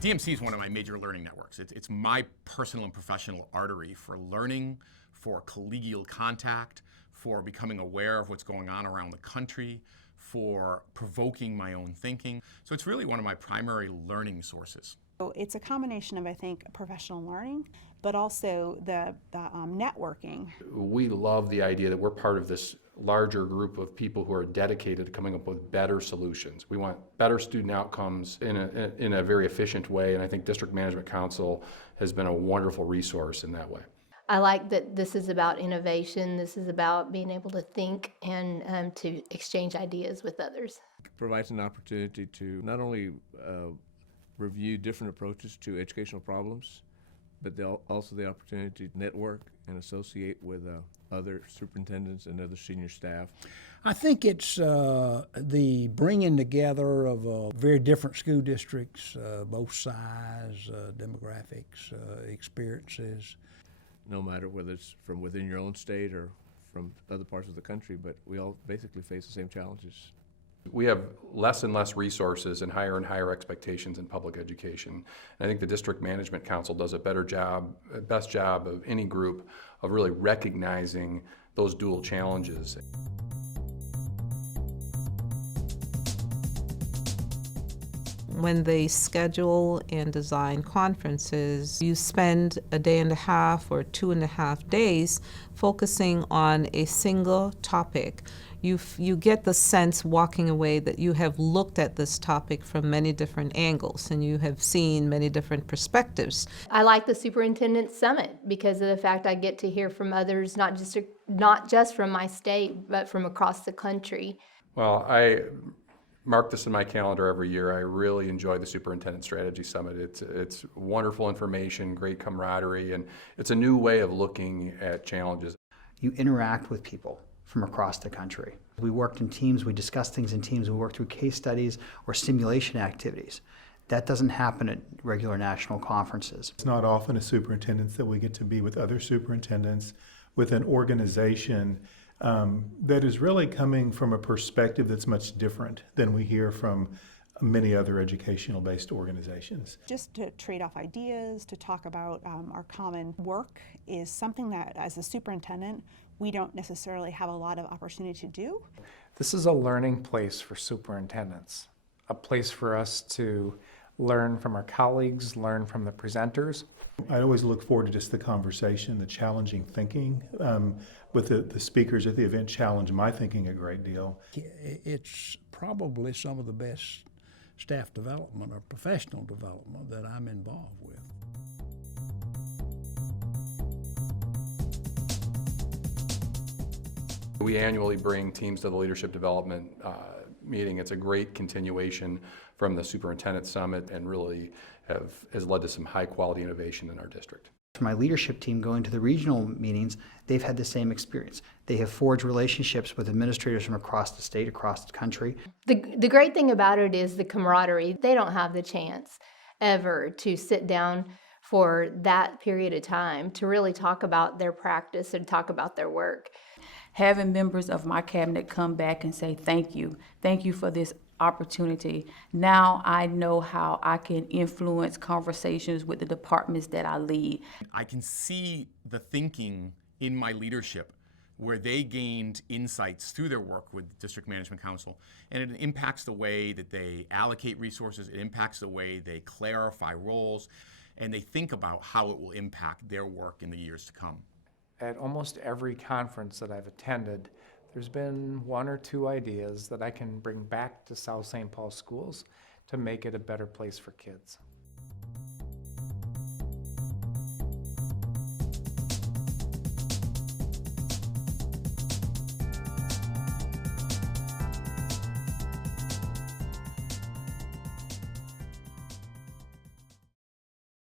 DMC is one of my major learning networks. It's my personal and professional artery for learning, for collegial contact, for becoming aware of what's going on around the country, for provoking my own thinking. So it's really one of my primary learning sources. So it's a combination of, I think, professional learning, but also the networking. We love the idea that we're part of this larger group of people who are dedicated to coming up with better solutions. We want better student outcomes in a very efficient way, and I think District Management Council has been a wonderful resource in that way. I like that this is about innovation. This is about being able to think and to exchange ideas with others. It provides an opportunity to not only review different approaches to educational problems, but also the opportunity to network and associate with other superintendents and other senior staff. I think it's the bringing together of very different school districts, both size, demographics, experiences. No matter whether it's from within your own state or from other parts of the country, but we all basically face the same challenges. We have less and less resources and higher expectations in public education. And I think the District Management Council does a best job of any group of really recognizing those dual challenges. When they schedule and design conferences, you spend a day and a half or 2.5 days focusing on a single topic. You get the sense walking away that you have looked at this topic from many different angles and you have seen many different perspectives. I like the Superintendent Summit because of the fact I get to hear from others, not just from my state, but from across the country. Well, I mark this in my calendar every year. I really enjoy the Superintendent Strategy Summit. It's wonderful information, great camaraderie, and it's a new way of looking at challenges. You interact with people from across the country. We worked in teams, we discussed things in teams, we worked through case studies or simulation activities. That doesn't happen at regular national conferences. It's not often as superintendents that we get to be with other superintendents, with an organization that is really coming from a perspective that's much different than we hear from many other educational-based organizations. Just to trade off ideas, to talk about our common work is something that, as a superintendent, we don't necessarily have a lot of opportunity to do. This is a learning place for superintendents, a place for us to learn from our colleagues, learn from the presenters. I always look forward to just the conversation, the challenging thinking. With the speakers at the event challenge my thinking a great deal. It's probably some of the best staff development or professional development that I'm involved with. We annually bring teams to the Leadership Development meeting. It's a great continuation from the Superintendent Summit and really has led to some high quality innovation in our district. My leadership team going to the regional meetings, they've had the same experience. They have forged relationships with administrators from across the state, across the country. The great thing about it is the camaraderie. They don't have the chance ever to sit down for that period of time to really talk about their practice and talk about their work. Having members of my cabinet come back and say, thank you for this opportunity. Now I know how I can influence conversations with the departments that I lead. I can see the thinking in my leadership where they gained insights through their work with District Management Council, and it impacts the way that they allocate resources, it impacts the way they clarify roles, and they think about how it will impact their work in the years to come. At almost every conference that I've attended, there's been one or two ideas that I can bring back to South St. Paul schools to make it a better place for kids.